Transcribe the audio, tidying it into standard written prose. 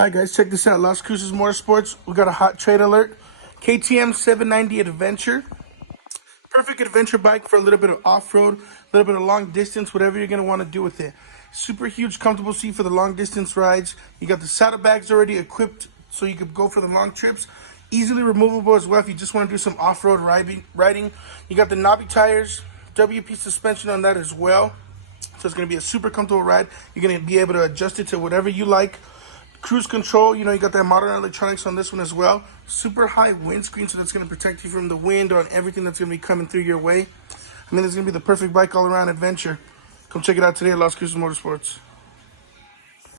Alright guys, check this out. Las Cruces Motorsports. We got a hot trade alert. KTM 790 Adventure. Perfect adventure bike for a little bit of off-road, a little bit of long distance, whatever you're going to want to do with it. Super huge, comfortable seat for the long distance rides. You got the saddlebags already equipped so you could go for the long trips. Easily removable as well if you just want to do some off-road riding. You got the knobby tires, WP suspension on that as well. So it's going to be a super comfortable ride. You're going to be able to adjust it to whatever you like. Cruise control, you got that modern electronics on this one as well. Super high windscreen, so that's going to protect you from the wind or everything that's going to be coming through your way. I mean, it's going to be the perfect bike all-around adventure. Come check it out today at Las Cruces Motorsports.